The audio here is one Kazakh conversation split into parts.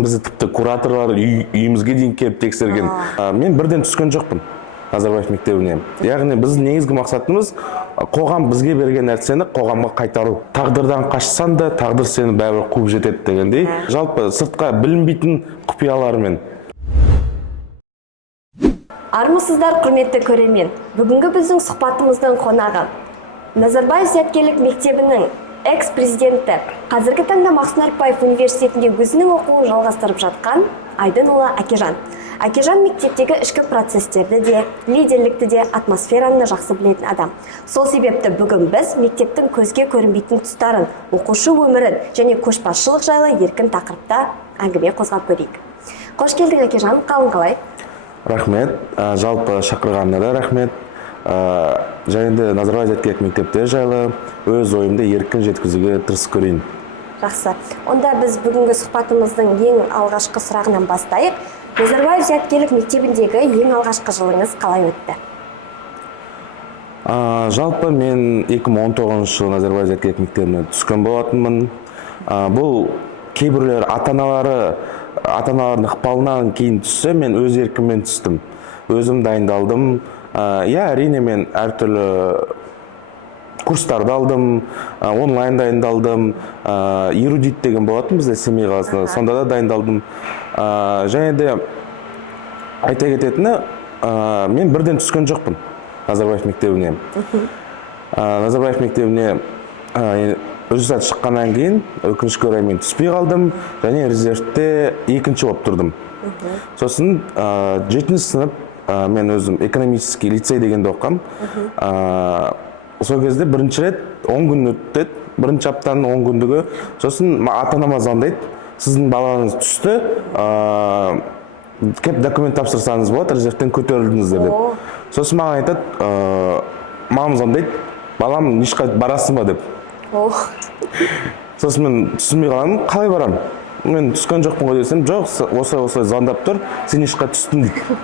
Бізді тіпті кураторлар үйімізге дейін келіп тексерген. Мен бірден түскен жоқпын Назарбаев мектебіне. Яғни біздің негізгі мақсатымыз қоғам бізге берген нәрсені қоғамға қайтару. Тағдырдан қашсаң да тағдыр сені бәрібір қуып жетеді дегендей. Жалпы сыртқа білінбейтін құпиялармен. Армысыздар, құрметті көрермен. Бүгінгі біздің сұхбатымыздың қонағы Назарбаев зияткерлік мектебінің экс-президенті, қазіргі таңда Махсун Архипбаев университетінде өзінің оқуын жалғастырып жатқан Айдынұлы Әкежан. Әкежан мектептегі ішкі процестерді де, лидерлікті де, атмосфераны да жақсы білетін адам. Сол себепті бүгін біз мектептің көзге көрінбейтін тұстарын, оқушы өмірін және көшбасшылық жайлы еркін тақырыпта әңгіме қозғап көрейік. Қош келдің, Әкежан, қалың қалай? Рахмет, жалпы шақырғанына да рахмет. Және де Назарбаев зияткерлік мектептері жайлы өз ойымды еркін жеткізуге тырысып көрейін. Жақсы. Онда біз бүгінгі сұхбатымыздың ең алғашқы сұрағынан бастайық. Назарбаев зияткерлік мектебіндегі ең алғашқы жылыңыз қалай өтті? Жалпы мен 2019 жылы Назарбаев зияткерлік мектебіне түскен болатынмын. Бұл кейбіреулер ата-аналардың ықпалынан кейін түссе, мен өз еркіммен түстім. Өзім дайындалдым. Әрине мен әртүрлі курстарды алдым, онлайн дайындалдым, эрудит деген болатын бізде Семей қаласында, сонда да дайындалдым. Және де айта кететіні, мен бірден түскен жоқпын Назарбаев мектебіне. Назарбаев мектебіне результат шыққаннан кейін өкінішке орай мен түспей қалдым, және резервте екінші болып тұрдым. Сосын 7-ші сынып мен өзім экономический лицей дегенде оққам. Сол кезде бірінші рет 10 күн өтті, бірінші аптаның 10 күндігі. Сосын ата-анама звондайды, сіздің балаңыз түсті, кеп документ тапсырсаңыз болады, резервтен көтерілдіңіздер деп. Сосын маған айтады, мамам звондайды, балам ешқа барасың ба деп. Сосын мен түсінбей қаламын, қалай барам? Мен түскен жоқпын ғой десем, жоқ, осылай звондап тұр, сен ешқа түстің дейді.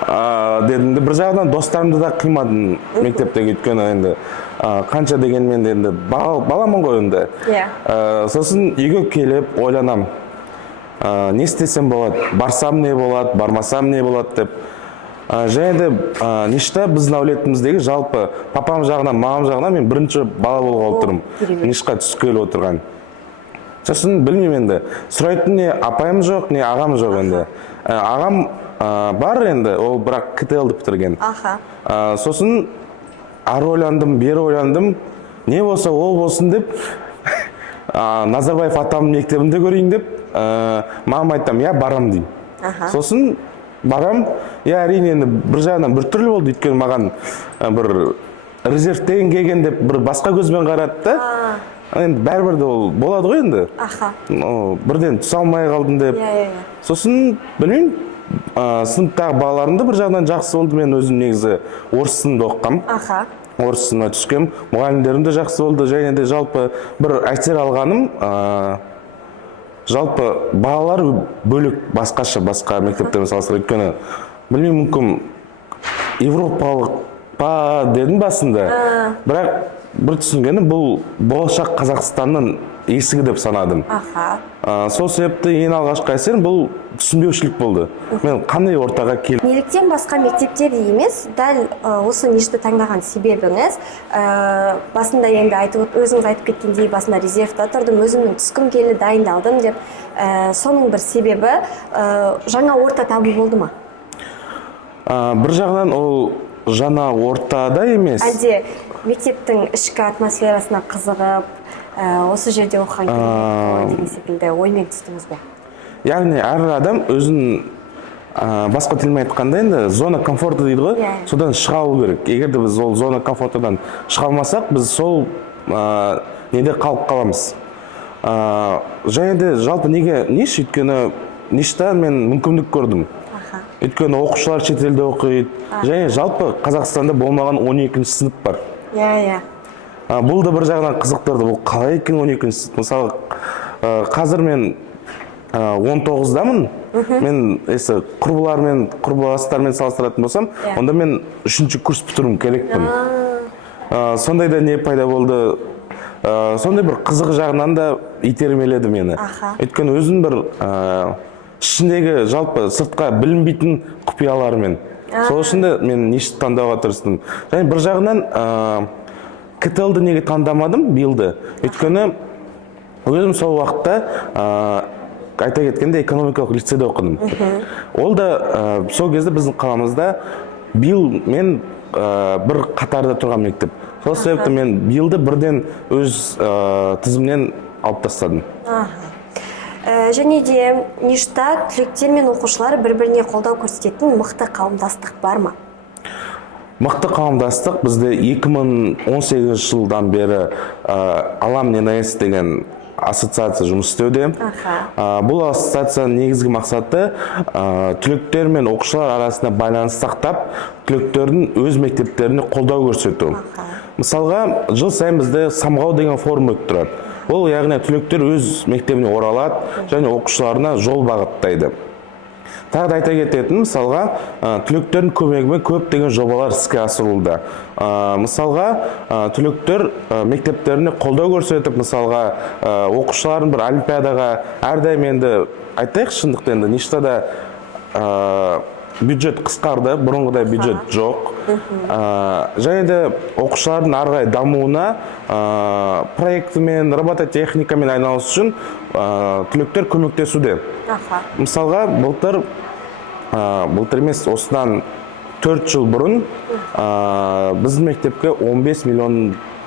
Дедім де, бір жағынан достарымды да қимадым мектептегі, өйткені енді қанша дегенмен енді баламын ғой енді. Сосын үйге келіп ойланам, не істесем болады, барсам не болады, бармасам не болады деп. Және де нешті біздің әулетіміздегі жалпы папам жағынан, мамам жағынан мен бірінші бала болғалы тұрмын, нешқа түскелі отырған. Сосын білмеймін енді, сұрайтын не апайым жоқ, не ағам жоқ енді. Ағам бар енді, ол бірақ КТЛ-ді бітірген. Сосын ары ойландым, бері ойландым, не болса ол болсын деп, Назарбаев атамның мектебінде көрейін деп, мамам айтам, барам дейм. Сосын барам, әрине енді бір жағынан бір түрлі болды, өйткені маған бір резервтен келген деп бір басқа көзбен қаратты. Енді бәрібір де ол болады ғой енді. Бірден түсе алмай қалдым деп. Сосын білмеймін, сыныптағы балаларымды бір жағынан жақсы болды, мен өзім негізі орыс сынында оққам. Орыс сынына түскем, мұғалімдерім де жақсы болды, және де жалпы бір әсер алғаным, жалпы балалар бөлік басқаша, басқа мектептермен салыстырып, өйткені білмеймін, мүмкін европалық па дедім басында, бірақ бір түсінгені бұл болашақ Қазақстанның есігі деп санадым. Сол себепті ең алғашқы әсер бұл түсінбеушілік болды. Мен қандай ортаға келіп. Неліктен басқа мектептерде емес, дәл осы нешті таңдаған себебіңіз, басында енді өзіңіз айтып кеткендей, басында резервта тұрдым, өзімнің түскім келді, дайындалдым деп, соның бір себебі жаңа орта табу болды ма? Бір жағынан ол жаңа ортада емес. Әлде мектептің ішкі атмосферасына қызығып, осы жерде оқыған келген деген секілді оймен түстіңіз бе? Яғни әр адам өзін басқа тілмен айтқанда енді зона комфорта дейді ғой, содан шыға алу керек. Егер де біз ол зона комфортадан шыға алмасақ, біз сол неде қалып қаламыз. Және де жалпы неге неш, өйткені нешта мен мүмкіндік көрдім. Өйткені оқушылар шетелде оқиды, және жалпы Қазақстанда болмаған 12-ші сынып бар. Бұл да бір жағынан қызықтырды, бұл қалай екен 12-ші сынып. Мысалы, қазір мен 19-дамын, мен құрбыластармен салыстыратын болсам, онда мен 3-ші курс бітіруім керекпін. Сондай да не пайда болды, сондай бір қызық жағынан да итермеледі мені. Өйткені өзінің бір ішіндегі жалпы сыртқа білінбейтін құпияларымен. Сол үшін де мен ништі таңдауға тырыстым. Және бір жағынан КТЛ-ді неге таңдамадым билді? Өйткені өзім сол уақытта айта кеткенде экономикалық лицейде оқыдым. Ол да сол кезде біздің қаламызда бил мен бір қатарда тұрған мектеп. Сол себепті мен билді бірден өз тізімнен алып тастадым. Және де ништа түлектер мен оқушылар бір-біріне қолдау көрсететін мықты қауымдастық бар ма? Мықты қауымдастық бізде 2018 жылдан бері Алам Ненайс деген ассоциация жұмыс істеуде. Бұл ассоциацияның негізгі мақсаты түлектер мен оқушылар арасында байланыс сақтап, түлектердің өз мектептеріне қолдау көрсету. Мысалға, жыл сайын бізде самғау деген форум өтіп тұрады. Ол яғни түлектер өз мектебіне оралады және оқушыларына жол бағыттайды. Тағы да айта кететін, мысалға, түлектердің көмегімен көптеген жобалар іске асырылуда. Мысалға, түлектер мектептеріне қолдау көрсетіп, мысалға, оқушылардың бір олимпиадаға әрдайым енді айтайық, шындықты енді ништада бюджет қысқарды, бұрынғыдай бюджет жоқ. Және де оқушылардың арғай дамуына проектімен, робототехникамен айналыс үшін түлектер көмектесуде. Мысалға, былтыр емес, осыдан 4 жыл бұрын біздің мектепке 15 миллион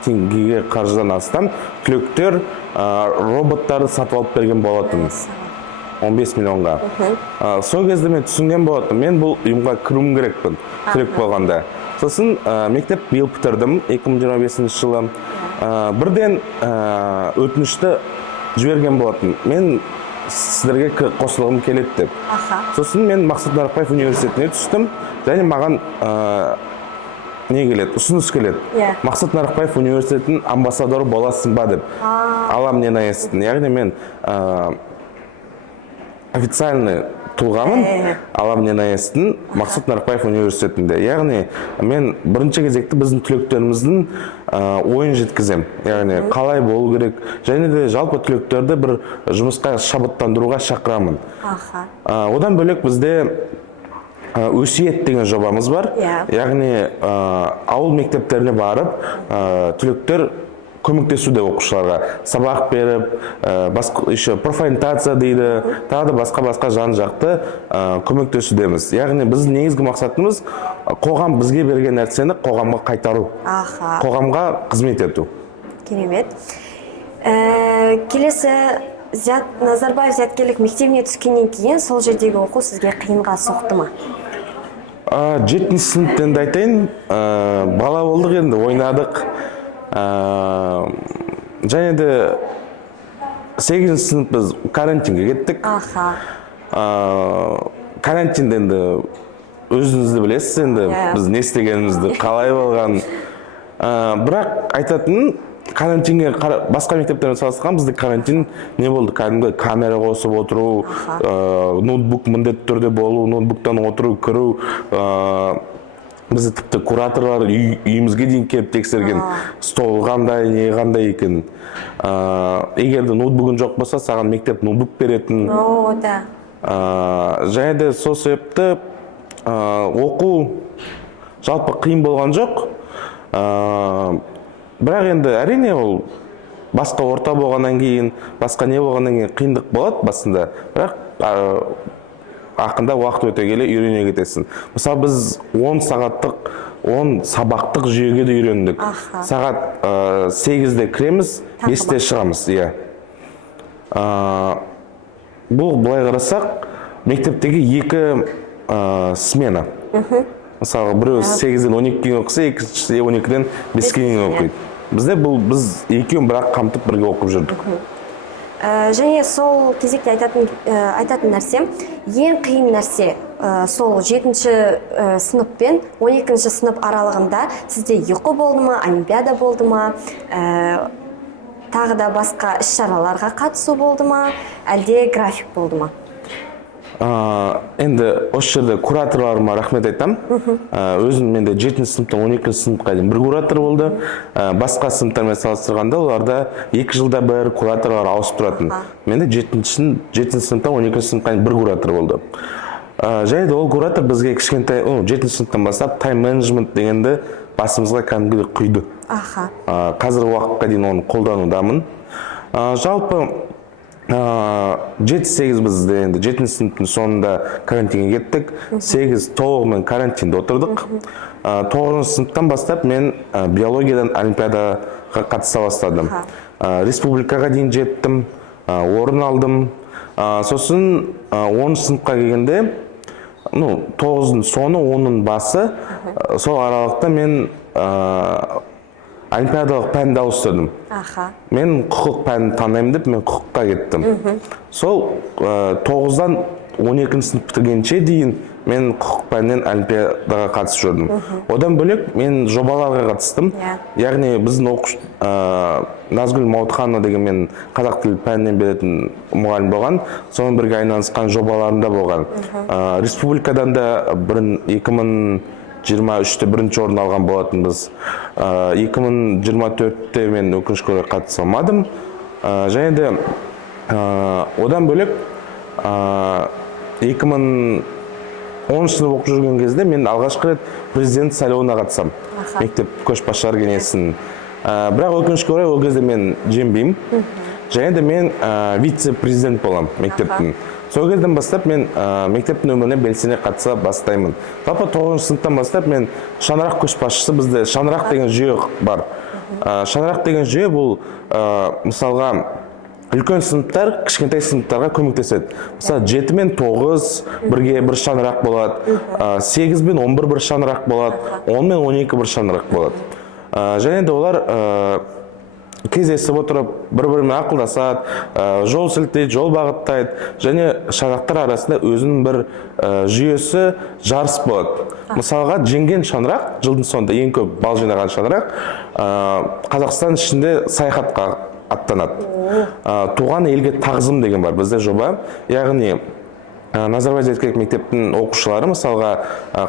теңгеге қаржыдан астам түлектер роботтарды сатып алып берген болатын. 15 миллионға. Сол кезде мен түсінген болатын, мен бұл ұйымға кіруім керекпін, түлек болғанда. Сосын мектеп биыл бітірдім 2025 жылы. Бірден өтінішті жіберген болатын. Мен сіздерге қосылғым келеді деп. Сосын мен Мақсат Нарықбаев университетіне түстім, және маған не келеді, ұсыныс келеді. Мақсат Нарықбаев университетінің амбассадоры боласың ба деп. Алам Ненайстың. Яғни мен официальный тұлғамын Алам Ненайстың Мақсат Нарықбаев университетінде. Яғни мен бірінші кезекті біздің түлектеріміздің ойын жеткізем. Яғни қалай болу керек, және де жалпы түлектерді бір жұмысқа шабыттандыруға шақырамын. Одан бөлек бізде өсиет деген жобамыз бар. Яғни ауыл мектептеріне барып, түлектер көмектесуде оқушыларға, сабақ беріп, профориентация дейді, тағы да басқа жан-жақты көмектесудеміз. Яғни біздің негізгі мақсатымыз қоғам бізге берген нәрсені қоғамға қайтару, қоғамға қызмет ету. Керемет. Келесі Назарбаев зияткерлік мектебіне түскеннен кейін сол жердегі оқу сізге қиынға соқты ма? 7-ші сыныптен айтайын, бала болдық енді, ойнадық. Және де 8-ші сынып біз карантинге кеттік. Карантинде енді өзіңізді білесіз, енді біз не істегенімізді, қалай болған. Бірақ айтатын, карантинге басқа мектептермен салыстырған, бізде карантин не болды? Кәдімгі камера қосып отыру, ноутбук міндетті түрде болу, ноутбуктан отыру, кіру. Бізді тіпті кураторлар үйімізге дейін келіп тексерген, стол қандай, не қандай екен. Егер де ноутбугын жоқ болса, саған мектеп ноутбук беретін. Және де сол себепті оқу жалпы қиын болған жоқ. Бірақ енді әрине ол басқа орта болғаннан кейін, басқа не болғаннан кейін қиындық болады басында. Бірақ ақында уақыт өте келе үйрене кетесің. Мысалы біз 10 сағаттық, 10 сабақтық жүйеге де үйрендік. Сағат 8-де кіреміз, 5-те шығамыз. Бұл былай қарасақ, мектептегі 2 смена. Мысалы, біреу 8-ден 12-ге оқыса, екіншісі 12-ден 5-ге оқиды. Бізде біз екеуін бірақ қамтып бірге оқып жүрдік. Және сол кезекте айтатын нәрсе, ең қиын нәрсе сол 7-ші сынып пен 12-ші сынып аралығында сізде ұйқы болды ма, олимпиада болды ма, тағы да басқа іс-шараларға қатысу болды ма, әлде график болды ма? Енді осы жерде кураторларыма рахмет айтам. Өзім менде 7 сыныптан 12 сыныпқа дейін бір куратор болды. Басқа сыныптармен салыстырғанда оларда 2 жылда бір кураторлар ауысып тұратын. Менде 7 сыныптан 12 сыныпқа дейін бір куратор болды. Және де ол куратор бізге кішкентай 7 сыныптан бастап тайм-менеджмент дегенді басымызға кәдімгідей құйды. Қазіргі уақытқа дейін оны қолданудамын. Жалпы 7-8 біз енді 7 сыныптың соңында карантинге кеттік. 8 толығымен карантинде отырдық. 9 сыныптан бастап мен биологиядан олимпиадаға қатыса бастадым. Республикаға дейін жеттім, орын алдым. Сосын 10 сыныпқа келгенде, 9-ның соңы, 10-ның басы, сол аралықта мен олимпиадалық пәнді ауыстырдым. Мен құқық пәнін таңдаймын деп, мен құқыққа кеттім. Сол 9-дан 12 сынып бітіргенше дейін мен құқық пәнінен олимпиадаға қатысып жүрдім. Одан бөлек мен жобаларға қатыстым. Яғни біздің оқушы Назгүл Маутханова деген мен қазақ тілі пәнінен беретін мұғалім болған. Соның бірге айналысқан жобаларында болған. Республикадан да 2023-те бірінші орын алған болатынбыз. 2024-те мен өкінішке орай қатыса алмадым. Және де одан бөлек 2010 сынып оқып жүрген кезде мен алғашқы рет президент сайлауына қатысам. Мектеп көшбасшылар кеңесінің. Бірақ өкінішке орай ол кезде мен жеңбеймін. Және де мен вице-президент болам мектептің. Сол кезден бастап мен мектептің өміріне белсене қатыса бастаймын. Жалпы 9 сыныптан бастап мен шаңырақ көшбасшысы, бізде шаңырақ деген жүйе бар. Шаңырақ деген жүйе бұл мысалға үлкен сыныптар кішкентай сыныптарға көмектеседі. Мысалы 7 мен 9 бірге бір шаңырақ болады, 8 мен 11 бір шаңырақ болады, 10 мен 12 бір шаңырақ болады. Және де олар кездесіп отырып, бір-бірімен ақылдасады, жол сілтейді, жол бағыттайды, және шаңырақтар арасында өзінің бір жүйесі жарыс болады. Мысалға жеңген шаңырақ, жылдың соңында ең көп бал жинаған шаңырақ, Қазақстан ішінде саяхатқа аттанады. Туған елге тағзым деген бар бізде жоба. Яғни Назарбаев зияткерлік мектептің оқушылары мысалға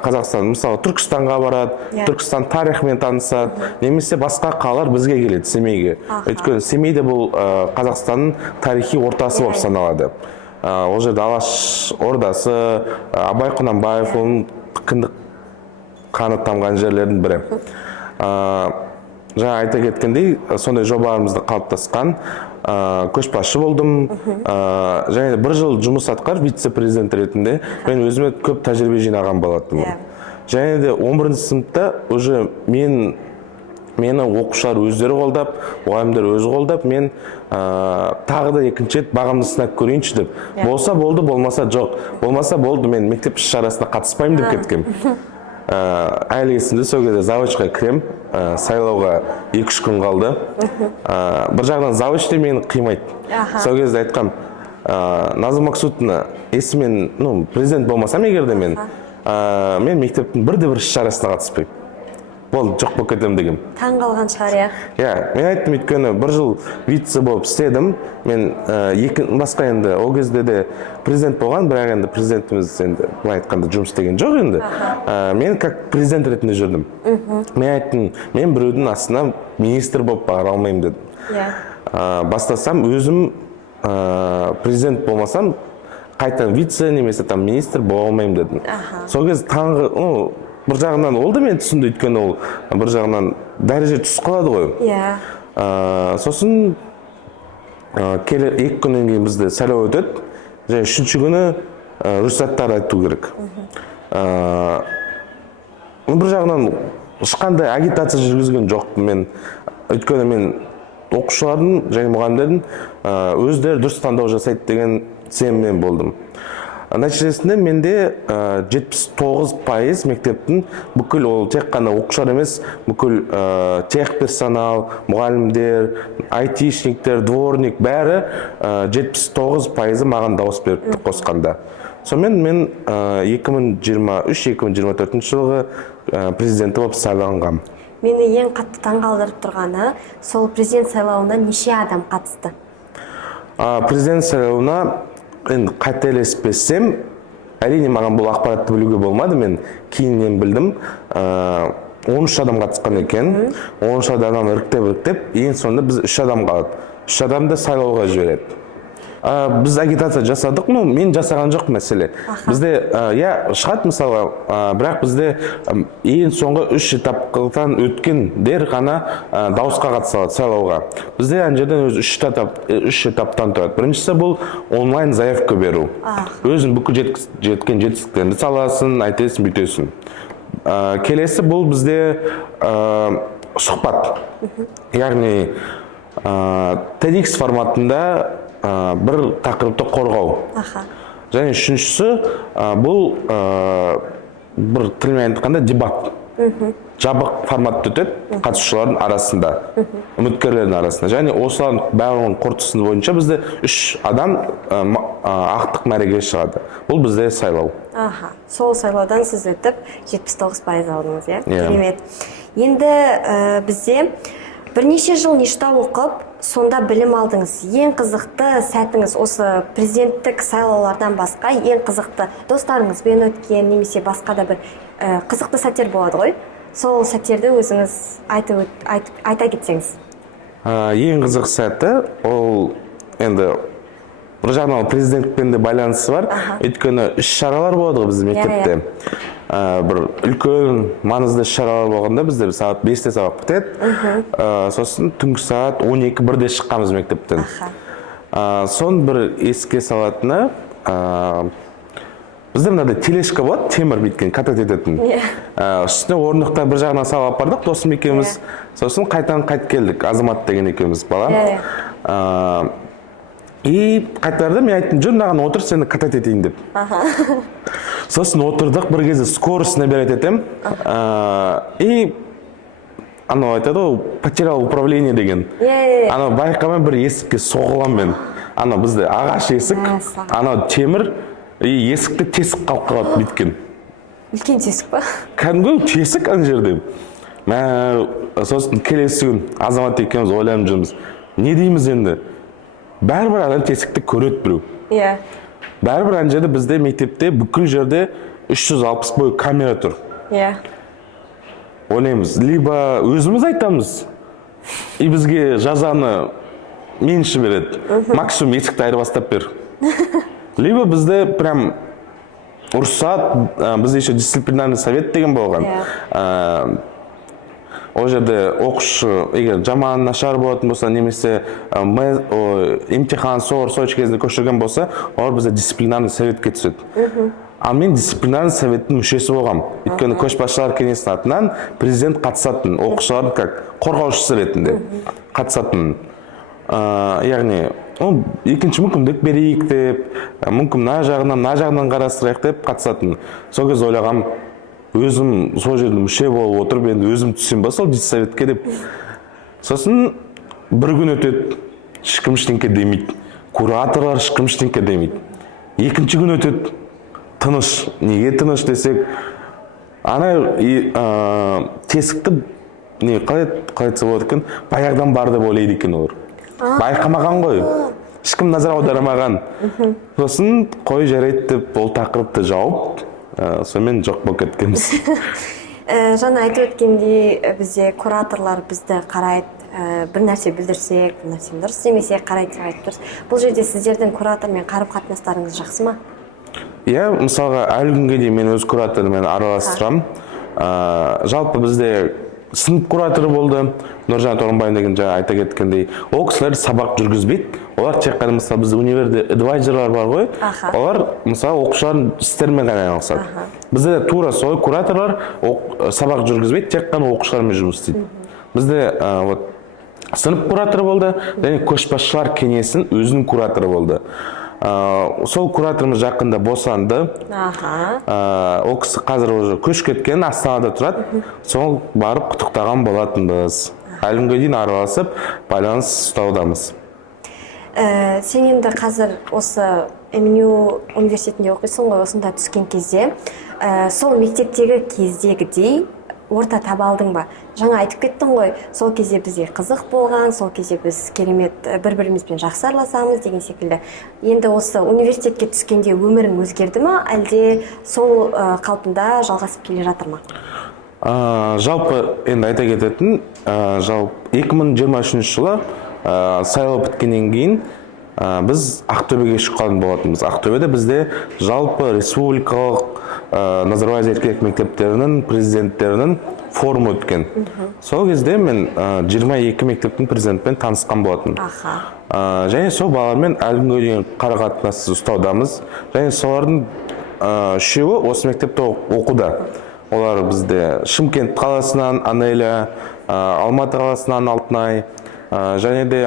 Қазақстан, мысалы Түркістанға барады, Түркістан тарихымен танысады, немесе басқа қалалар бізге келеді, Семейге. Өйткені Семейде бұл Қазақстанның тарихи ортасы болып саналады. Ол жерде Алаш ордасы, Абай Құнанбаев, оның кіндік қаны тамған жерлердің бірі. Жаңа айта кеткендей, сондай жобаларымызды қалыптасқан, көшбасшы болдым. Және бір жыл жұмыс атқарып вице-президент ретінде мен өзіме көп тәжірибе жинаған болатынмын. Және де 11 сыныпта уже мені оқушылар өздері қолдап, мұғалімдер өзі қолдап, мен тағы да екінші рет бағымды сынап көрейінші деп. Болса болды, болмаса жоқ. Болмаса болды, мен мектеп іс-шарасына қатыспаймын деп кеткем. Әлі есімде, сол кезде заводчқа кірем, сайлауға 2-3 күн қалды. Бір жағынан заводчте мені қимайды. Сол кезде айтқам, Назым Максутовна, если мен президент болмасам егерде мен мектептің бірде-бір іс-шарасына қатыспаймын. Болды, жоқ болып кетем деген. Таң қалған шығар, мен айттым, өйткені бір жыл вице болып істедім. Мен басқа енді ол кезде де президент болған, бірақ енді президентіміз енді айтқанда жұмыс істеген жоқ енді. Мен как президент ретінде жүрдім. Мен айттым, мен біреудің астына министр болып бағара алмаймын дедім. Бастасам өзім президент болмасам қайта вице немесе министр бола алмаймын дедім. Сол кезде таңғы бір жағынан ол да мен түсінді, өйткені ол бір жағынан дәреже түсіп қалады ғой. Сосын 2 күннен кейін бізде сайлау өтеді, және 3-ші күні рұқсаттар айту керек. Бір жағынан ешқандай агитация жүргізген жоқпын мен, өйткені мен оқушылардың және мұғалімдердің өздері дұрыс таңдау жасайды деген сеніммен болдым. Нәтижесінде менде 79% мектептің бүкіл, ол тек қана оқушылар емес, бүкіл тех персонал, мұғалімдер, айтишниктер, дворник, бәрі 79% маған дауыс беріпті қосқанда. Сонымен мен 2023-2024 жылғы президенті болып сайланғам. Мені ең қатты таңғалдырып тұрғаны, сол президент сайлауына неше адам қатысты? Президент сайлауына қателеспесем әрине маған бұл ақпаратты білуге болмады, мен кейіннен білдім. 13 адам қатысқан екен, 13 адам іріктеп, ең соңында біз 3 адам қалады. 3 адамды сайлауға жібереді. Біз агитация жасадық, мен жасаған жоқ мәселе. Бізде, шығады мысалға, бірақ бізде ең соңғы 3 этаптан өткендер ғана дауысқа қатыса алады сайлауға. Бізде ана жерден өз 3 этаптан тұрады. Біріншісі бұл онлайн заявка беру. Өзің бүкіл жеткен жетістіктеріңді саласың, айтесің, бүйтесің. Келесі бұл бізде сұхбат. Яғни TEDx форматында бір тақырыпты қорғау. Және үшіншісі бұл бір тілмен айтқанда дебат. Жабық форматта өтеді қатысушылардың арасында, үміткерлердің арасында. Және осылардың барлығының қорытындысы бойынша бізде 3 адам ақтық мәреге шығады. Бұл бізде сайлау. Сол сайлаудан сіз өтіп 79% алдыңыз, иә? Керемет. Енді бізде бірнеше жыл нешта оқып, сонда білім алдыңыз. Ең қызықты сәтіңіз осы президенттік сайлаулардан басқа ең қызықты достарыңызбен өткен, немесе басқа да бір қызықты сәттер болады ғой. Сол сәттерді өзіңіз айта кетсеңіз. Ең қызық сәті, ол енді бір жағынан президентпен де байланысы бар. Өйткені іс-шаралар болады ғой біздің мектепте. Бір үлкен маңызды іс-шаралар болғанда бізде сағат 5-те сабақ бітеді. Сосын түнгі сағат 12-1-де шыққанбыз мектептен. Сон бір еске салатыны, бізде мынандай тележка болады, темір біткен, катать ететін. Үстіне орындықта бір жағынан салып бардық, досым екеуміз. Сосын қайтып келдік, Азамат деген екеуміз бала. И қайтарда мен айттым, жүр мынаған отыр, сені катать етейін деп. Сосын отырдық, бір кезде скорость набирать етем. И анау айтады ғой, потерял управление деген. Анау байқамай бір есікке соғылам мен. Анау бізде ағаш есік, анау темір, и есікті тесік қалып қалады біткен. Үлкен тесік па? Кәдімгі тесік ана жерде. Сосын келесі күн Азамат екеуміз ойланып жүрміз. Не дейміз енді? Бәрібір адам тесікті көреді біреу. Бәрібір ана жерде бізде мектепте бүкіл жерде 360 бой камера тұр. Ойлаймыз, либо өзіміз айтамыз, и бізге жазаны менші береді. Максимум есікті айырбастап бер. Либо бізде прям ұрсат, бізде еще дисциплинарный совет деген болған. Ол жерде оқушы, егер жаман нашар болатын болса, немесе имтихан сочи кезінде көшірген болса, олар бізде дисциплинарный советке түседі. Ал мен дисциплинарный советтің мүшесі болғам. Өйткені көшбасшылар кеңесінің атынан президент қатысатын, оқушылардың как қорғаушысы ретінде қатысатын. Яғни, екінші мүмкіндік берейік деп, мүмкін мына жағынан қарастырайық деп қатысатын. Сол кез ойлағам, өзім сол жерде мүше болып отырып, енді өзім түссем ба сол диссоветке деп. Сосын бір күн өтеді, ешкім ештеңке демейді. Кураторлар ешкім ештеңке демейді. Екінші күн өтеді, тыныш. Неге тыныш десек, ана тесікті қалай айтса болады екен, баяғыдан бар деп ойлайды екен олар. Байқамаған ғой. Ешкім назар аударамаған. Сосын қой жарайды деп ол тақырыпты жауып, сонымен жоқ болып кеткенбіз. Жаңа айтып өткендей, бізде кураторлар бізді қарайды, бір нәрсе білдірсек, бір нәрсе дұрыс немесе қарайды деп айтып тұрсыз. Бұл жерде сіздердің куратормен қарым-қатынастарыңыз жақсы ма? Иә, мысалға әлі күнге дейін мен өз кураторыммен араластырамын. Жалпы бізде сынып кураторы болды, Нұржан Торғынбай деген жаңа айта кеткендей. Ол кісілер сабақ жүргізбейді. Олар тек қана мысалы бізде универде адвайзерлар бар ғой. Олар мысалы оқушылардың істерімен ғана айналысады. Бізде тура сол кураторлар сабақ жүргізбейді, тек қана оқушылармен жұмыс істейді. Бізде сынып кураторы болды, және көшбасшылар кеңесінің өзінің кураторы болды. Сол кураторымыз жақында босанды. Ол кісі қазір уже көшіп кеткен, Астанада тұрады. Сол барып құттықтаған болатынбыз. Әлі күнге дейін араласып, байланыс ұстаудамыз. Сен енді қазір осы МНУ университетінде оқисың ғой, осында түскен кезде, сол мектептегі кездегідей орта таба алдың ба? Жаңа айтып кеттің ғой, сол кезде бізге қызық болған, сол кезде біз керемет бір-бірімізбен жақсы араласамыз деген секілді. Енді осы университетке түскенде өмірің өзгерді ма, әлде сол қалпында жалғасып келе жатыр ма? Жалпы енді айта кететін, жалпы 2023 жылы сайлау біткеннен кейін біз Ақтөбеге шыққан болатынбыз. Ақтөбеде бізде жалпы республикалық Назарбаев зияткерлік мектептерінің президенттерінің форумы өткен. Сол кезде мен 22 мектептің президентпен танысқан болатын. Және сол балалармен әлі күнге дейін қарым-қатынас ұстаудамыз. Және солардың үшеуі осы мектепте оқуда. Олар бізде Шымкент қаласынан Анеля, Алматы қаласынан Алтынай, және де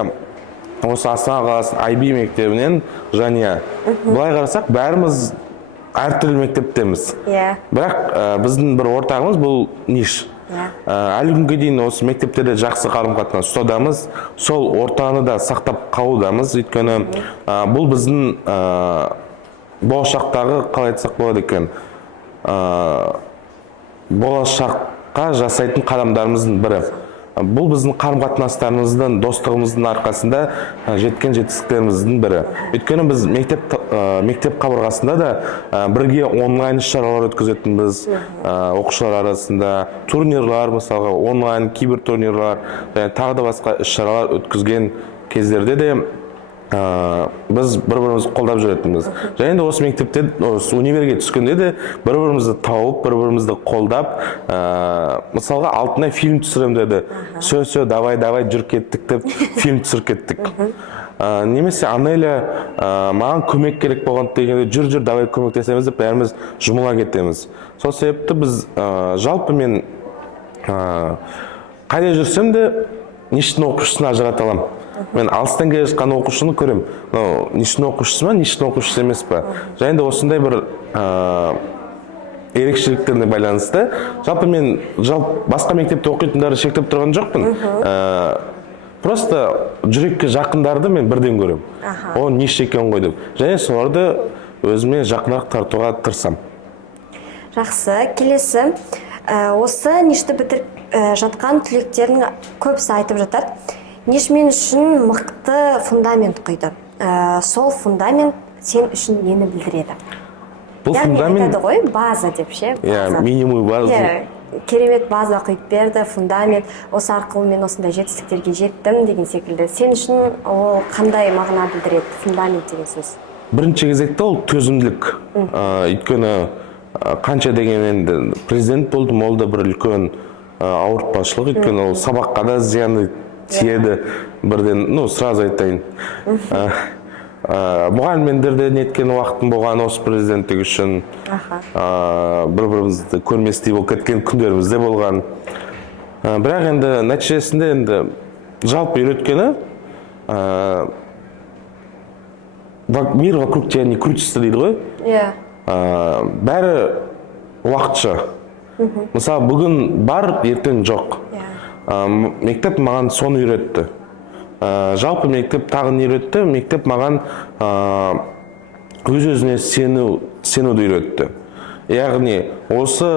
осы Астана қаласының IB мектебінен Жания. Бұлай қарасақ, бәріміз әртүрлі мектептеміз. Бірақ біздің бір ортағымыз бұл ниш. Әлі күнге дейін осы мектептерде жақсы қарым-қатынас ұстаудамыз. Сол ортаны да сақтап қалудамыз. Өйткені бұл біздің болашақтағы, қалай айтсақ болады екен, болашаққа жасайтын қадамдарымыздың бірі. Бұл біздің қарым-қатынастарымыздың, достығымыздың арқасында жеткен жетістіктеріміздің бірі. Өйткені біз мектеп қабырғасында да бірге онлайн іс-шаралар өткізетінбіз, оқушылар арасында турнирлар, мысалға онлайн кибер турнирлар, және тағы да басқа іс-шаралар өткізген кездерде де біз бір-бірімізді қолдап жүретінбіз. Және де осы мектепте, осы универге түскенде де бір-бірімізді тауып, бір-бірімізді қолдап, мысалға Алтынай фильм түсірем деді. Сөй, давай, жүр кеттік деп фильм түсір кеттік. Немесе Анеля маған көмек керек болған дегенде жүр, давай көмектесеміз деп бәріміз жұмыла кетеміз. Сол себепті біз жалпы мен қайда жүрсем де ништің оқушысын ажырата аламын. Мен алыстан келе жатқан оқушыны көрем. Ништің оқушысы ма, ништің оқушысы емес па? Және де осындай бір ерекшеліктеріне байланысты. Жалпы мен басқа мектепте оқитындарды шектеп тұрған жоқпын. Просто жүрекке жақындарды мен бірден көрем. О, ниш екен ғой деп. Және соларды өзіме жақынырақ тартуға тырысам. Жақсы, келесі. Осы ништі бітіріп жатқан түлектердің көбісі айтып жатады. Ниш мен үшін мықты фундамент құйды. Сол фундамент сен үшін нені білдіреді? Бұл фундамент... Яғни айтады ғой, база деп ше? Минимум база. Керемет база құйып берді, фундамент. Осы арқылы мен осындай жетістіктерге жеттім деген секілді. Сен үшін ол қандай мағына білдіреді, фундамент деген сөз? Бірінші кезекте ол төзімділік. Өйткені қанша дегенмен президент болдым, ол да бір үлкен ауыртпашылық. Өйткені ол сабаққа да зияны тиеді бірден, сразу айтайын. Мұғалімдерде неткен уақытым болған осы президенттік үшін, бір-бірімізді көрместей болып кеткен күндерімізде болған. Бірақ енді нәтижесінде енді жалпы үйреткені мир вокруг тебя не крутится дейді ғой. Бәрі уақытша. Мысалы, бүгін бар, ертең жоқ. Мектеп маған соны үйретті. Жалпы мектеп тағын үйретті, мектеп маған өз-өзіне сенуді үйретті. Яғни, осы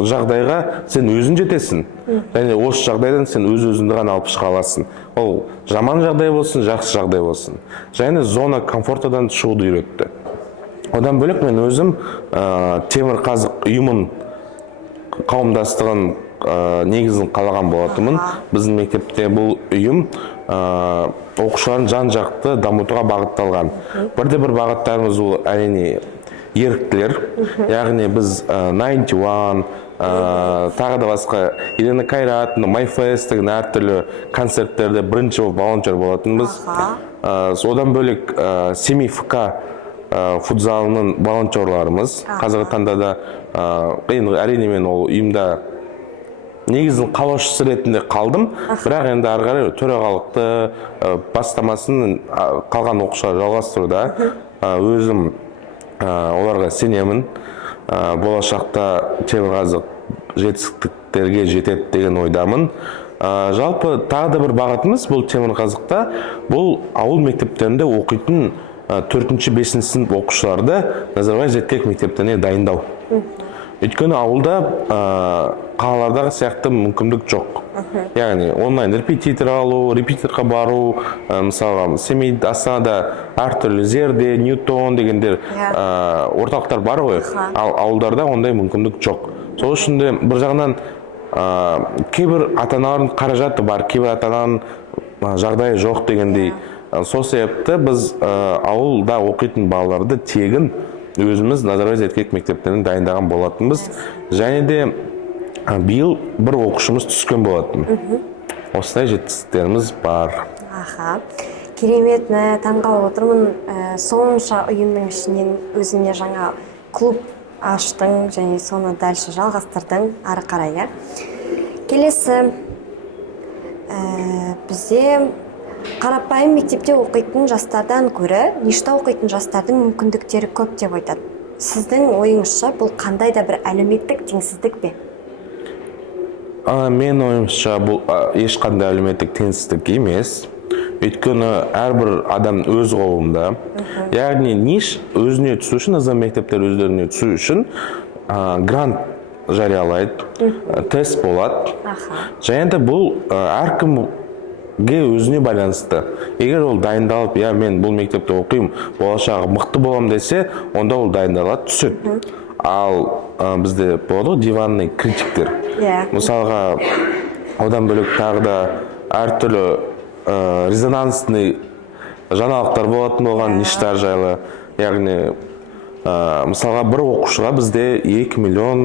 жағдайға сен өзің жетесің, және осы жағдайдан сен өз-өзіңді ғана алып шыға аласың. Ол жаман жағдай болсын, жақсы жағдай болсын. Және зона комфортадан шығуды үйретті. Одан бөлек мен өзім Темірқазық ұйымын қауымдастығын негізін қалаған болатынмын. Біздің мектепте бұл ұйым оқушыларын жан-жақты дамытуға бағытталған. Бірде-бір бағыттарымыз ол әрине еріктілер. Яғни біз 91, тағы да басқа Елена Кайрат, MyFest деген әртүрлі концерттерде бірінші волонтер болатынбыз. Одан бөлек Семей ФК футзалының волонтерларымыз. Қазіргі таңда да әрине мен ол ұйымда негізін қалаушысы ретінде қалдым, бірақ енді ары қарай төрағалықты бастамасын қалған оқушылар жалғастыруда. Өзім оларға сенемін, болашақта Темірқазық жетістіктерге жетеді деген ойдамын. Жалпы тағы да бір бағытымыз бұл Темірқазықта, бұл ауыл мектептерінде оқитын 4-5 сынып оқушыларды Назарбаев зияткерлік мектептеріне дайындау. Өйткені ауылда қалалардағы сияқты мүмкіндік жоқ. Яғни онлайн репетитор алу, репетиторға бару, мысалға семейде, Астанада әртүрлі Зерде, Ньютон дегендер орталықтар бар ғой. Ал ауылдарда ондай мүмкіндік жоқ. Сол үшін де бір жағынан кейбір ата-аналардың қаражаты бар, кейбір ата-ананың жағдайы жоқ дегендей. Сол себепті біз ауылда оқитын балаларды тегін өзіміз Назарбаев зияткерлік мектептерін дайындаған болатынбыз. Және де биыл бір оқушымыз түскен болатын. Осылай жетістіктеріміз бар. Керемет, таңғалып отырмын. Сонша ұйымның ішінен өзіңе жаңа клуб аштың және соны дальше жалғастырдың ары қарай. Келесі бізде қарапайым мектепте оқитын жастардан көрі, ништа оқитын жастардың мүмкіндіктері көп деп айтады. Сіздің ойыңызша бұл қандай да бір әлеуметтік теңсіздік бе? Мен ойымша бұл ешқандай әлеуметтік теңсіздік емес. Өйткені әрбір адам өз қолында. Яғни ниш өзіне түсу үшін, ызым мектептер өздеріне түсу үшін грант жариялайды, тест болады. Және де бұл әркімге өзіне байланысты. Егер ол дайындалып, мен бұл мектепте оқимын, болашағы мықты болам десе, онда ол дайындалады, түседі. Ал бізде болады диванный критиктер. Мысалға, одан бөлек тағы да әртүрлі резонансный жаңалықтар болатын болған ништар жайлы. Яғни, мысалға бір оқушыға бізде 2 миллион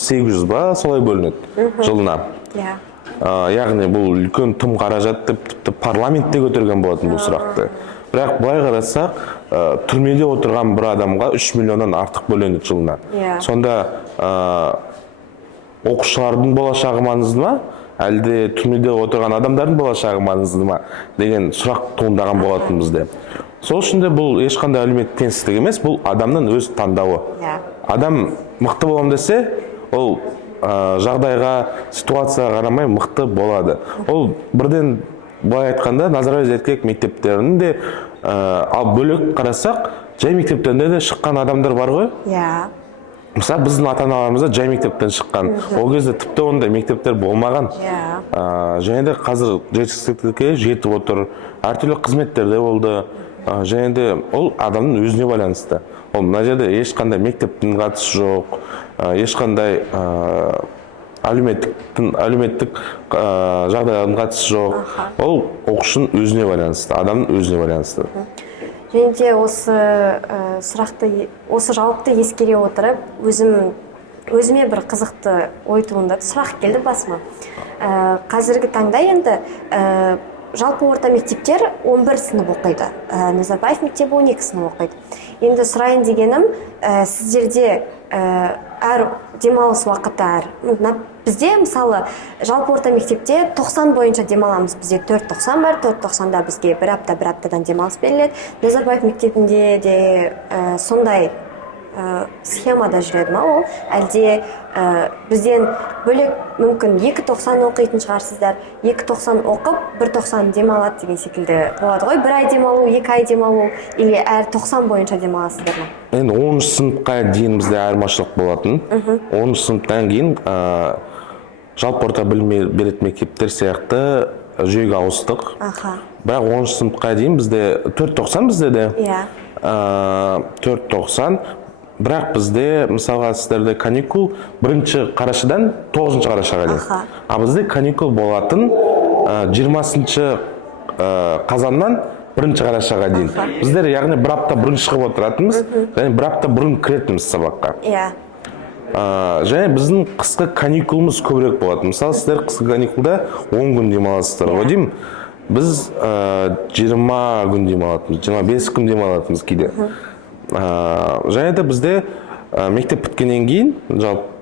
800 ба солай бөлінеді жылына. Яғни бұл үлкен тым қаражат деп тіпті парламентте көтерген болатын бұл сұрақты. Бірақ былай қарасақ, түрмеде отырған бір адамға 3 миллионнан артық бөлінеді жылына. Сонда оқушылардың болашағы маңызды ма? Әлде түрмеде отырған адамдардың болашағы маңызды ма деген сұрақ туындаған болатын бізде. Сол үшін де бұл ешқандай әлеуметтік теңсіздік емес, бұл адамның өз таңдауы. Адам мықты болам десе, ол жағдайға, ситуацияға қарамай мықты болады. Ол бірден былай айтқанда Назарбаев зияткерлік мектептерінің де ал бөлек қарасақ, жай мектептерінде де шыққан адамдар бар ғой? Мысалы, біздің ата-аналарымыз жай мектептен шыққан. Ол кезде тіпті ондай мектептер болмаған. Және де қазір жетістікке жетіп отыр. Әртүрлі қызметтерде болды. Және де ол адамның өзіне байланысты. Ол мына жерде ешқандай мектептің қатысы жоқ, ешқандай әлеуметтік жағдайлардың қатысы жоқ. Ол оқушының өзіне байланысты, адамның өзіне байланысты. Және де осы жауапты ескере отырып, өзіме бір қызықты ой туындады, сұрақ келді басыма. Қазіргі таңда енді жалпы орта мектептер 11 сынып оқиды. Назарбаев мектебі 12 сынып оқиды. Енді сұрайын дегенім, сіздерде әр демалыс уақыты бізде мысалы жалпы орта мектепте 90 бойынша демаламыз. Бізде 4.90 бар, 4.90-да бізге бір аптадан демалыс беріледі. Назарбаев мектебінде де сондай схемада жүреді ма ол? Әлде бізден бөлек мүмкін 2.90 оқитын шығарсыздар, 2.90 оқып, 1.90 демалады деген секілді болады ғой. 1 ай демалу, 2 ай демалу, или әр 90 бойынша демаласыздар ма? Енді 10 сыныпқа дейін бізде айырмашылық болатын. 10 сыныптан кейін жалпы орта білім беретін мектептер сияқты жүйеге ауыстық. Бірақ 10 сыныпқа дейін бізде 4.90 бізде де. 4.90. Бірақ бізде, мысалға, сіздерде каникул 1 қарашадан 9 қарашаға дейін. А бізде каникул болатын 20 қазаннан 1 қарашаға дейін. Біздер, яғни, бір апта бұрын шығып отыратынбыз, және бір апта бұрын кіретінбіз сабаққа. Және біздің қысқы каникулымыз көбірек болады. Мысалы, сіздер қысқы каникулда 10 күн демаласыздар ғой деймін. Біз 20 күн демалатынбыз, 25 күн демалатынбыз кейде. Және де бізде мектеп біткеннен кейін,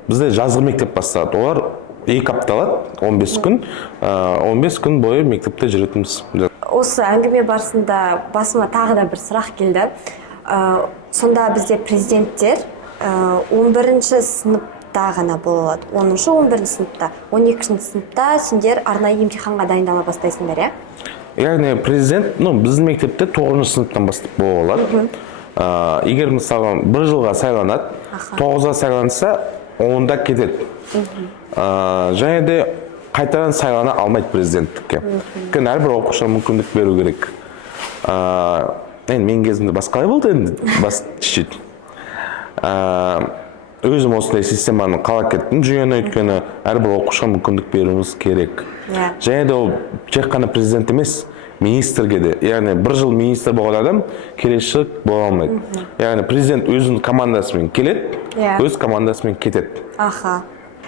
бізде жазғы мектеп басталады. Олар 2 апта алады, 15 күн. 15 күн бойы мектепте жүретінбіз. Осы әңгіме барысында басыма тағы да бір сұрақ келді. Сонда бізде президенттер 11-ші сыныпта ғана бола алады. 10-шы, 11-ші сыныпта, 12-ші сыныпта сендер арнайы емтиханға дайындала бастайсыңдар, иә? Яғни президент, біздің мектепте 9-шы сыныптан бастап бола алады. Егер мысалға 1 жылға сайланады, 9-ға сайланса, онда кетеді. Және де қайтадан сайлана алмайды президенттікке. Өйткені әрбір оқушыға мүмкіндік беру керек. Енді мен кезімде басқалай болды, енді чуть-чуть. Өзім осындай системаны қалап кеттім жүйені, өйткені әрбір оқушыға мүмкіндік беруіміз керек. Және де ол тек қана президент емес, министрге де. Яғни бір жыл министр болған адам келесі жыл бола алмайды. Яғни президент өзінің командасымен келеді, өз командасымен кетеді. Аха.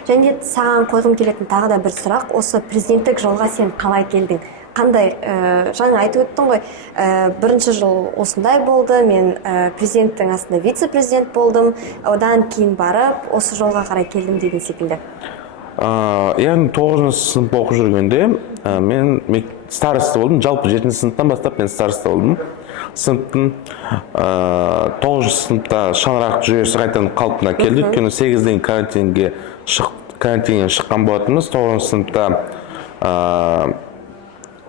Және саған қойғым келетін тағы да бір сұрақ, осы президенттік жолға сен қалай келдің? Қандай, жаңа айтып өттің ғой, бірінші жыл осындай болды, мен президенттің астында вице-президент болдым, одан кейін барып, осы жолға қарай келдім деген секілді. Яғни 9-шы сынып оқып жүргенде, мен староста болдым, жалпы 7-ші сыныптан бастап мен староста болдым. Сыныптың 9-шы сыныпта шаңырақ жүйесі қайтадан қалпына келді, өйткені 8-ден карантиннен шыққан болатынбыз. 9-шы сыныпта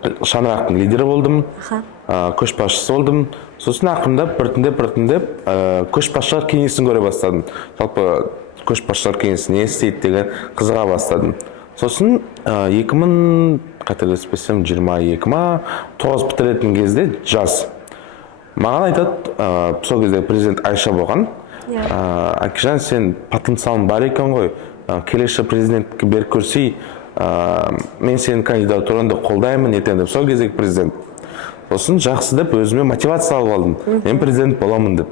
шаңырақтың лидері болдым, көшбасшысы болдым. Сосын ақырындап біртіндеп көшбасшылар кеңесін көре бастадым. Жалпы көшбасшылар кеңесі не істейді деген қызыға бастадым. Сосын 2022 бітіретін кезде жаз. Маған айтады, сол кезде президент Айша болған. Әкежан, сен потенциалың бар екен ғой, келесі президентке беріп көрсей, мен сенің кандидатураңды қолдаймын етем деп, сол кездегі президент. Сосын жақсы деп өзіме мотивация алып алдым, мен президент боламын деп.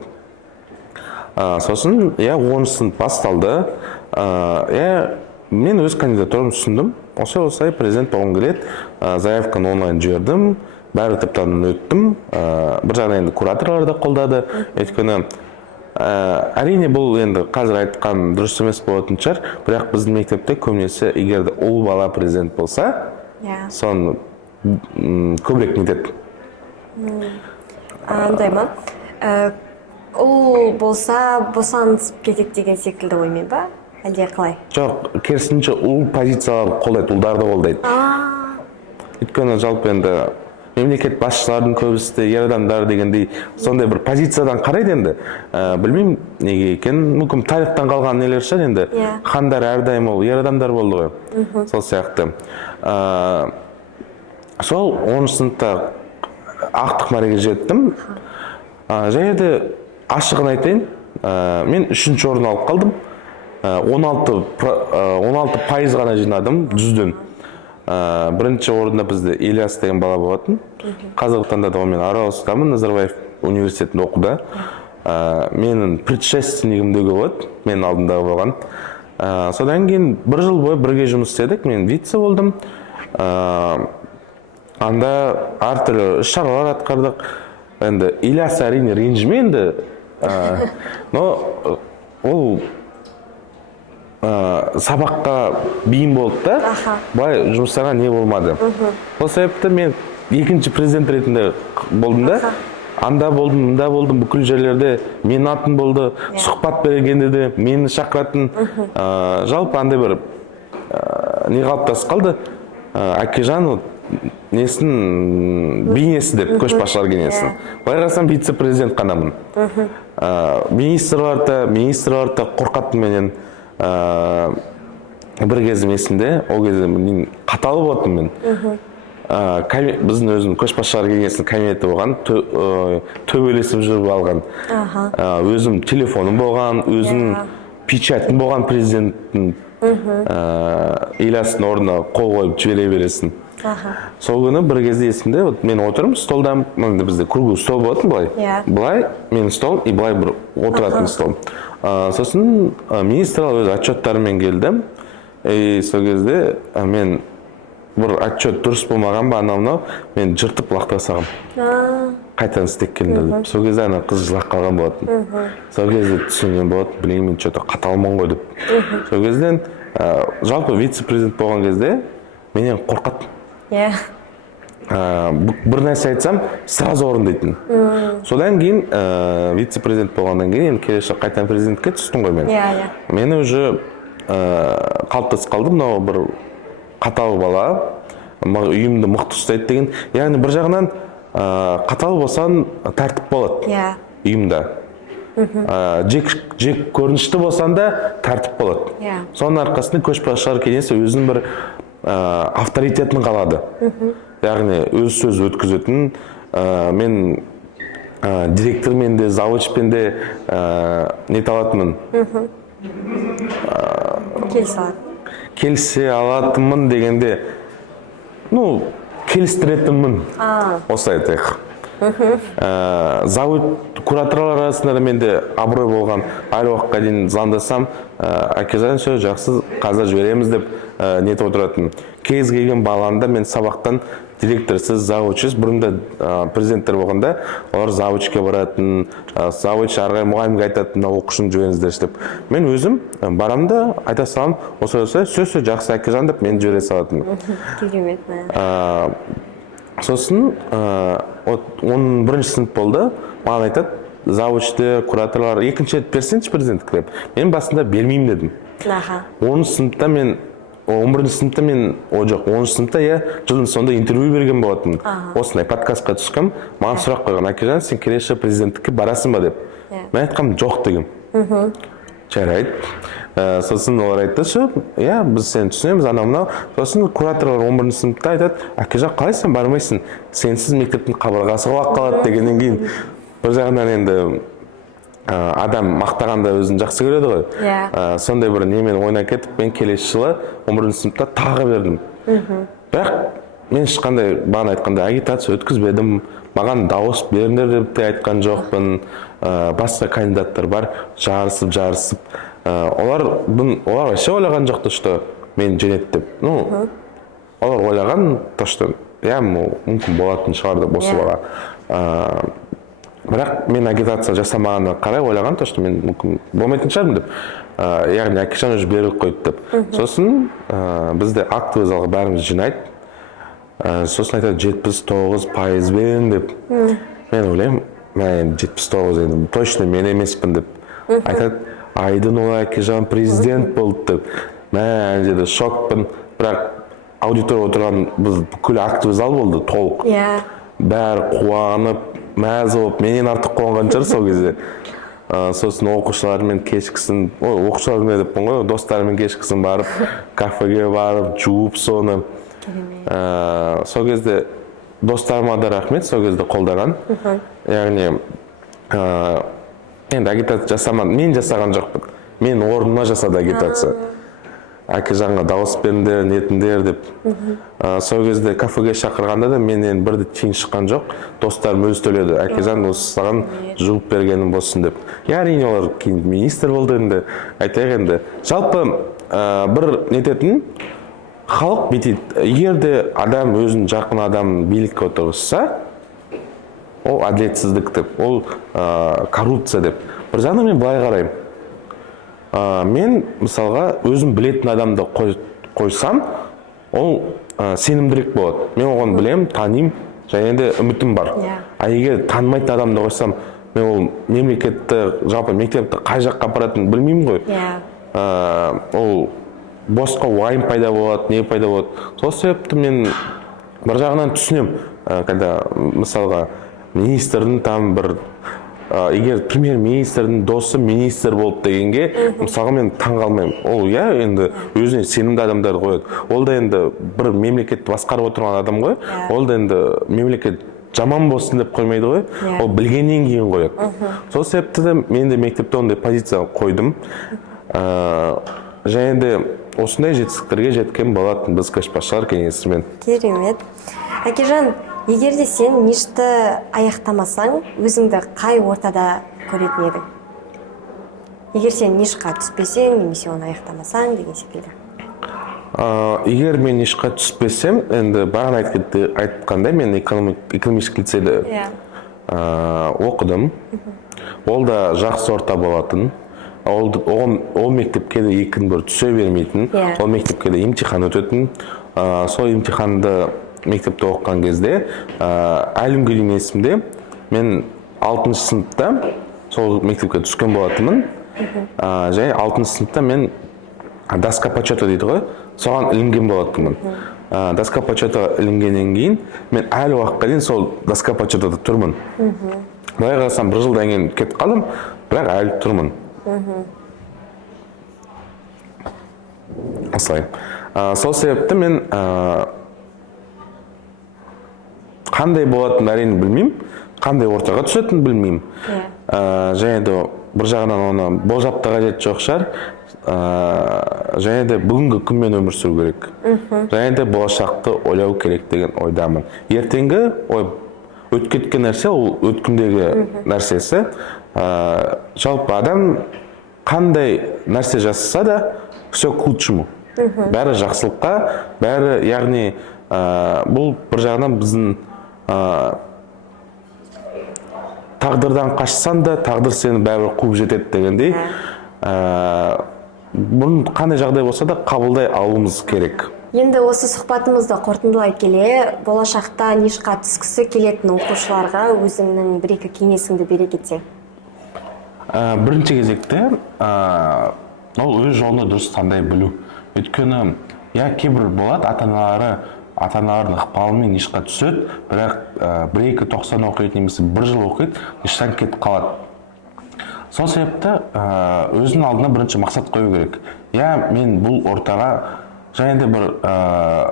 Сосын 10-шы сынып басталды, мен өз кандидатурамды ұсындым, осылай президент болғым келеді, заявканы онлайн жібердім, бәрі тіптен өттім, бір жағынан енді кураторлар да қолдады, өйткені әрине бұл енді қазір айтқан дұрыс емес болатын шығар, бірақ біздің мектепте көбінесе егер ұл бала президент болса, соны көбірек нетеді. Андай ма? Ұл болса босанып кетеді деген секілді оймен ба? Әлде қалай? Жоқ, керісінше ұл позицияларды қолдайды, ұлдарды қолдайды. Өйткені жалпы енді мемлекет басшылардың көбісі ер адамдар дегендей сондай бір позициядан қарайды енді. Білмеймін неге екен, мүмкін тарихтан қалған нелер шығар енді. Хандар әрдайым ол ер адамдар болды ғой. Сол сияқты. Сол 10-шы сыныпта ақтық мәреге жеттім. Және де ашығын айтайын, мен 3-ші орын алып қалдым. 16% ғана жинадым 100-ден. Бірінші орында бізде Ильяс деген бала болатын. Қазіргі таңда да мен араласудамын, Назарбаев университетінде оқуда. Менің предшественнигімдегі болады, менің алдымдағы болған. Содан кейін бір жыл бойы бірге жұмыс істедік, мен вице болдым. Анда әртүрлі шаралар атқардық. Енді Ильяс әрине ренжімейді, но ол сабаққа бейім болды да, былай жұмыстарға не болмады. Сол себепті мен екінші президент ретінде болдым да, анда болдым, мында болдым, бүкіл жерлерде мен атын болды, сұхбат бергенде де мені шақыратын. Жалпы андай бір не қалыптасып қалды, Әкежан несін бейнесі деп, көшбасшылар кеңесінің. Былай қарасам вице-президент қанамын. Министрлар да қорқаттым менен. Бір кезім есімде, ол кезде мен қатал болдым мен. Біздің өзінің көшбасшылар кеңесінің кабинеті болған, төбелесіп жүріп алған. Өзім телефоным болған, өзім печатым болған президенттің. Ильястың орнына қол қойып жібере бересің. Сол күні бір кезде есімде, мен отырым столда, бізде круглый стол болатын былай. Былай менің стол и былай бір отыратын стол. Сосын министрлар өз отчеттарымен келдім. Сол кезде мен бір отчет дұрыс болмаған ба, анау мен жыртып лақтырсағым. Қайтадан істеп келдім деп. Сол кезде ана қыз жылап қалған болатын. Сол кезде түсінген болатын, білейін мен что-то қаталмын ғой деп. Сол кезден жалпы вице-президент болған кезде менен қорқатын. Бір нәрсе айтсам, сразу орындайтын. Содан кейін вице-президент болғаннан кейін келесі қайтадан президентке түстім ғой мен. Мені уже қалыптасып қалдым, мынау бір қатал бала, үйімді мықты ұстайды деген. Яғни бір жағынан қатал болсан тәртіп болады үйімді. жек көрінішті болсан да тәртіп болады. Соның арқасында көшбасшылар кеңесі өзінің бір авторитетін қалады. Яғни өз сөз өткізетін, мен директормен де, завучпен де нете алатынмын. Келісе алатынмын дегенде, келістіретінмін. Осылай айтайық. Завуч кураторлар арасында да менде абырой болған. Әлі уақытқа дейін звондасам, Әкежан сөз жақсы, қазір жібереміз деп нетіп отыратын. Кез келген баланда мен сабақтан директорсыз, завучсыз, бұрында президенттер болғанда, олар завучке баратын, завуч арғай мұғайымға айтатын, оқушын жіберіңіздер деп. Мен өзім барамда айта салам, осылай сөз жақсы Әкежан деп мен жібере салатын. Керемет. Сосын, оның бірінші сынып болды, маған айтады, завучты, кураторлар, екінші рет берсеңші президенттік деп. Мен басында бермеймін дедім. 10 сыныпта мен, 11 сыныпта мен, 10 сыныпта жылдың сонда интервью берген болатын. Осындай подкастқа түскім, маған сұрақ қойған, Әкежан, сен келесі президенттікке барасың ба деп. Мен айтқам, жоқ дегім. Жарайды. Сосын олар айтты, біз сені түсінеміз, анау-мынау. Сосын кураторлар 11 сыныпта айтады, Әкежан, қалай сен бармайсың? Сенсіз мектептің қабырғасы құлап қалады дегеннен кейін. Бір жағынан енді адам мақтағанда өзін жақсы көреді ғой. Сондай бір немен ойнап кетіп, мен келесі жылы 11 сыныпта тағы бердім. Бірақ мен ешқандай баған айтқанда агитация өткізбедім. Маған дауыс беріңдер деп те айтқан жоқпын. Басқа кандидаттар бар, жарысып. Олар вообще ойлаған жоқты, что мен жеңеді деп. Олар ойлаған, что мүмкін болатын шығар деп осы баға. Бірақ мен агитация жасамағаны қарай ойлаған, что мен мүмкін болмайтын шығармын деп. Яғни Әкежан уже беріліп қойды деп. Сосын бізде актовый залға бәріміз жинайды. Сосын айтады 79% деп. Мен ойлаймын, мен 79 едім, точно мен емеспін деп. Айтады, айдын ол Әкежан президент болды деп. Мен деді шокпын, бірақ аудитория отырған біз бүкіл актовый зал болды, толық. Бәрі қуанып, мәз болып, менен артық қуанған шығар сол кезде. Сосын оқушылармен кешкісін, оқушылармен деппін ғой, достарымен кешкісін барып, кафеге барып, жуып соны. Сол кезде достарыма да рахмет, сол кезде қолдаған. Яғни, енді агитация жасаман, мен жасаған жоқпын. Мен орнына жасады агитация. Әкежанға дауыс беріңдер, нетіндер деп. Сол кезде кафеге шақырғанда да менен бірді тең шыққан жоқ. Достарым өзі төледі. Әкежан осы саған жуып бергенім болсын деп. Әрине олар кейін министр болды енді. Айтайық енді. Жалпы бір нететін халық бүйтеді. Егер де адам өзін жақын адам билікке отырғызса, ол әділетсіздік деп, ол коррупция деп. Бір жағынан мен былай қараймын. Мен мысалға өзім білетін адамды қойсам, ол сенімдірек болады. Мен оған білем, таним, және де үмітім бар. Егер танымайтын адамды қойсам, мен ол мемлекетті, жалпы мектепті қай жаққа апаратынын білмеймін ғой. Ол босқа уайым пайда болады, не пайда болады. Сол себепті мен бір жағынан түсінем, когда мысалға министрдің там бір егер премьер-министрдің досы министр болып дегенге, мысалға мен таң қалмаймын. Ол енді өзіне сенімді адамдарды қояды. Ол да енді бір мемлекетті басқарып отырған адам ғой. Ол да енді мемлекет жаман болсын деп қоймайды ғой. Ол білгеннен кейін қояды. Сол себепті де мен де мектепте ондай позиция қойдым. Және де осындай жетістіктерге жеткен болатын біз көшбасшылар кеңесімен. Керемет. Әкежан, егер де сен ништі аяқтамасаң, өзіңді қай ортада көретін едің? Егер сен нишқа түспесең, немесе оны аяқтамасаң деген секілді. Егер мен нишқа түспесем, енді бағана айтқандай, мен экономический лицейде оқыдым. Ол да жақсы орта болатын. Ол мектепке де екін бір түсе бермейтін. Ол мектепке де имтихан өтетін. Сол имтиханды мектепте оқыған кезде, әлі күнге дейін есімде, мен 6 сыныпта сол мектепке түскен болатынмын. Және 6 сыныпта мен доска почета дейді ғой, соған ілінген болатынмын. Доска почета ілінгеннен кейін, мен әлі уақытқа дейін сол доска почетада тұрмын. Былай қарасам, бір жылдан кейін кетіп қалдым, бірақ әлі тұрмын. Осылай. Сол себепті мен қандай болатынын әрине білмеймін, қандай ортаға түсетінін білмеймін. Және де бір жағынан оны болжап та қажет жоқ шығар. Және де бүгінгі күнмен өмір сүру керек. Және де болашақты ойлау керек деген ойдамын. Ертеңгі өтіп кеткен нәрсе ол өткендегі нәрсесі. Жалпы адам қандай нәрсе жасаса да все к лучшему. Бәрі жақсылыққа, бәрі, яғни бұл бір жағынан біздің тағдырдан қашсаң да тағдыр сені бәрібір қуып жетеді дегендей. Бұның қандай жағдай болса да қабылдай алуымыз керек. Енді осы сұхбатымызды қорытындылай келе, болашақта нишқа түскісі келетін оқушыларға өзіңнің бір-екі кеңесіңді бере кетсең. Бірінші кезекте ол өз жолын дұрыс таңдай білу. Өйткені кейбір болады, ата-аналардың ықпалымен нишқа түседі, бірақ 1-2-90 оқиды немесе 1 жыл оқиды, ништан кетіп қалады. Сол себепті өзінің алдына бірінші мақсат қою керек. Мен бұл ортаға және де бір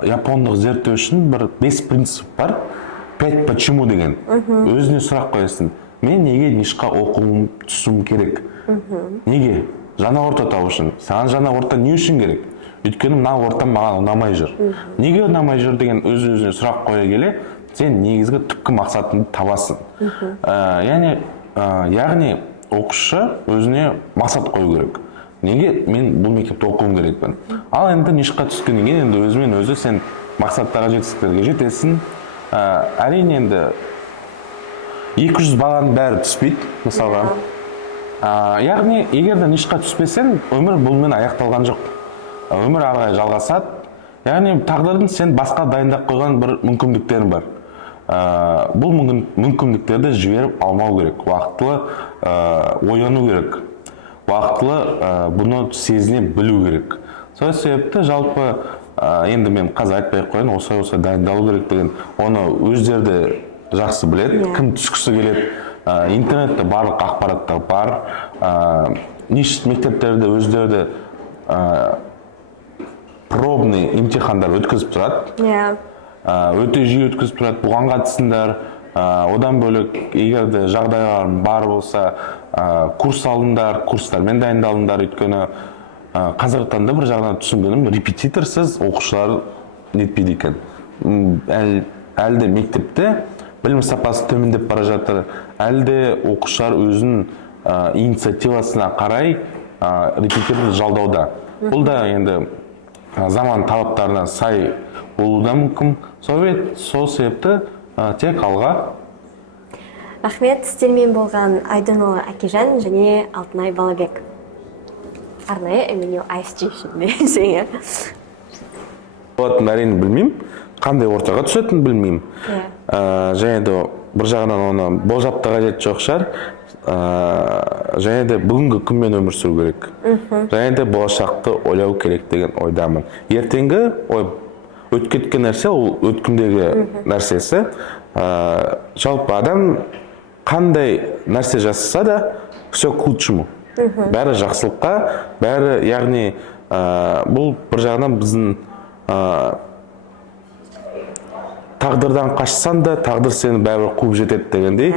япондық зерттеу үшін бір 5 принцип бар. 5 почему деген. Өзіне сұрақ қоясың. Мен неге нишқа оқуым түсуім керек? Неге? Жаңа орта табу үшін. Саған жаңа орта не үшін керек? Өйткені мына орта маған ұнамай жүр. Неге ұнамай жүр деген өз-өзіне сұрақ қоя келе, сен негізгі түпкі мақсатыңды табасың. Яғни оқушы өзіне мақсат қою керек. Неге мен бұл мектепте оқуым керекпін? Ал енді нишқа түскеннен кейін енді өзімен өзі сен мақсаттарға жетістіктерге жетесің. Әрине енді 200 баланың бәрі түспейді, мысалға. Яғни егер де нишқа түспесең, өмір бұлмен аяқталған жоқ. Өмір ары қарай жалғасады. Яғни тағдырдың сен басқа дайындап қойған бір мүмкіндіктерің бар. Бұл мүмкіндіктерді жіберіп алмау керек. Уақытылы ойлану керек. Уақытылы бұны сезіне білу керек. Сол себепті жалпы енді мен қазір айтпай қояйын, осылай дайындалу керек деген, оны өздері жақсы біледі, кім түскісі келеді. Интернетте барлық ақпараттар бар. Мектептерде өздері пробный имтихандар өткізіп тұрады. Өте жиі өткізіп тұрады. Бұған қатысыңдар. Одан бөлек, егер де жағдайлар бар болса, курс алыңдар, курстармен дайындалыңдар. Өйткені қазіргі таңда бір жағынан түсінгенім, репетиторсыз оқушылар нетпейді екен. Әлде мектепте білім сапасы төмендеп бара жатыр. Әлде оқушылар өзінің инициативасына қарай репетиторды жалдауда. Бұл да енді заман талаптарына сай болуы да мүмкін. Сол себепті тек алға. Рахмет, сіздермен болған Айдынұлы Әкежан және Алтынай Балабек. Арнайы Эминю ISG үшін. Болатынын әрине білмеймін, қандай ортаға түсетінін білмеймін. Және де бір жағынан оны болжап та қажет жоқ шығар. Және де бүгінгі күнмен өмір сүру керек. Және де болашақты ойлау керек деген ойдамын. Ертеңгі өтіп кеткен нәрсе ол өткендегі нәрсесі. Жалпы адам қандай нәрсе жасаса да все к лучшему. Бәрі жақсылыққа, бәрі, яғни бұл бір жағынан біздің тағдырдан қашсаң да тағдыр сені бәрібір қуып жетеді дегендей.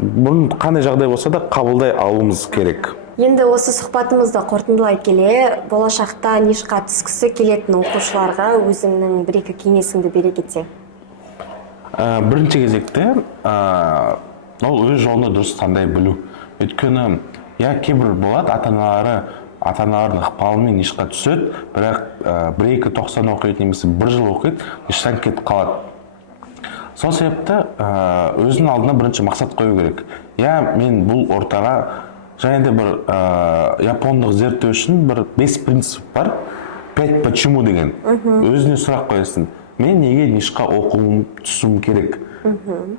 Бұның қандай жағдай болса да қабылдай алуымыз керек. Енді осы сұхбатымызды қорытындылай келе, болашақта нишқа түскісі келетін оқушыларға өзіңнің бір-екі кеңесіңді бере кетсең. Бірінші кезекте ол өз жолын дұрыс таңдай білу. Өйткені кейбір болады, ата-аналардың ықпалымен нишқа түседі, бірақ 1-2-90 оқиды немесе 1 жыл оқиды, ништан кетіп қалады. Сол себепті өзінің алдына бірінші мақсат қою керек. Мен бұл ортаға және де бір япондық зерттеу үшін бір 5 принцип бар. 5 почему деген. Өзіне сұрақ қоясың. Мен неге нишқа оқуым түсуім керек?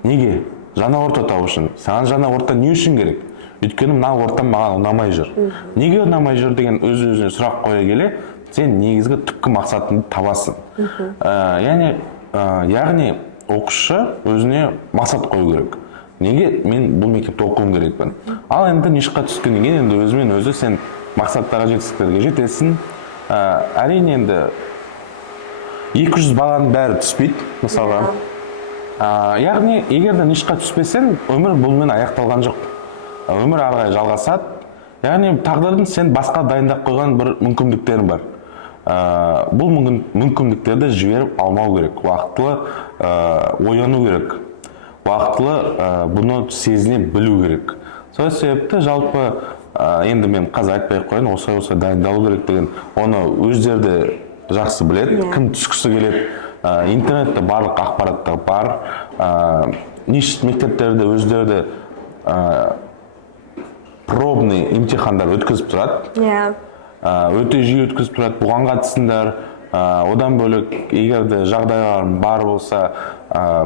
Неге? Жаңа орта табу үшін. Саған жаңа орта не үшін керек? Өйткені мына орта маған ұнамай жүр. Неге ұнамай жүр деген өз-өзіне сұрақ қоя келе, сен негізгі түпкі мақсатыңды табасың. Яғни оқушы өзіне мақсат қою керек. неге мен бұл мектепте оқуым керекпін. Ал енді нишқа түскеннен кейін енді өзімен өзі сен мақсаттарға жетістіктерге жетесің. Әрине енді 200 баланың бәрі түспейді, мысалға. Яғни, егер де нишқа түспесең, өмір бұлмен аяқталған жоқ. Өмір ары қарай жалғасады. Яғни, тағдырдың сен басқа дайындап қойған бір мүмкіндіктерің бар. Бұл мүмкіндіктерді жіберіп алмау керек. Уақытылы ояну керек. Уақытылы бұны сезіне білу керек. Сол себепті жалпы енді мен қазір айтпай қойын, осылай дайындалу керек деген, оны өздері жақсы біледі, кім түскісі келеді. Интернетте барлық ақпараттар бар. Ниш мектептерде өздері пробный имтихандар өткізіп тұрады. Өте жиі өткізіп тұрады, бұған қатысыңдар. Одан бөлек, егер де жағдайларың бар болса,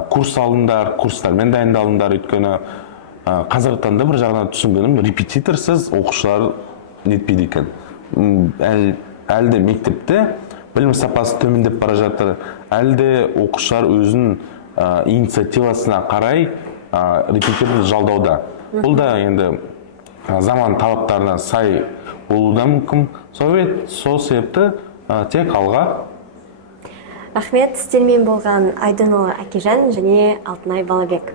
курс алыңдар, курстармен дайындалыңдар. Өйткені қазіргі таңда бір жағынан түсінгенім, репетиторсыз оқушылар нетпейді екен. Әлде мектепте білім сапасы төмендеп бара жатыр, әлде оқушылар өзінің инициативасына қарай репетитор жалдауда. Бұл да енді заман талаптарына сай болуы да мүмкін. Сол себепті тек алға. Рахмет, сіздермен болған Айдынұлы Әкежан және Алтынай Балабек.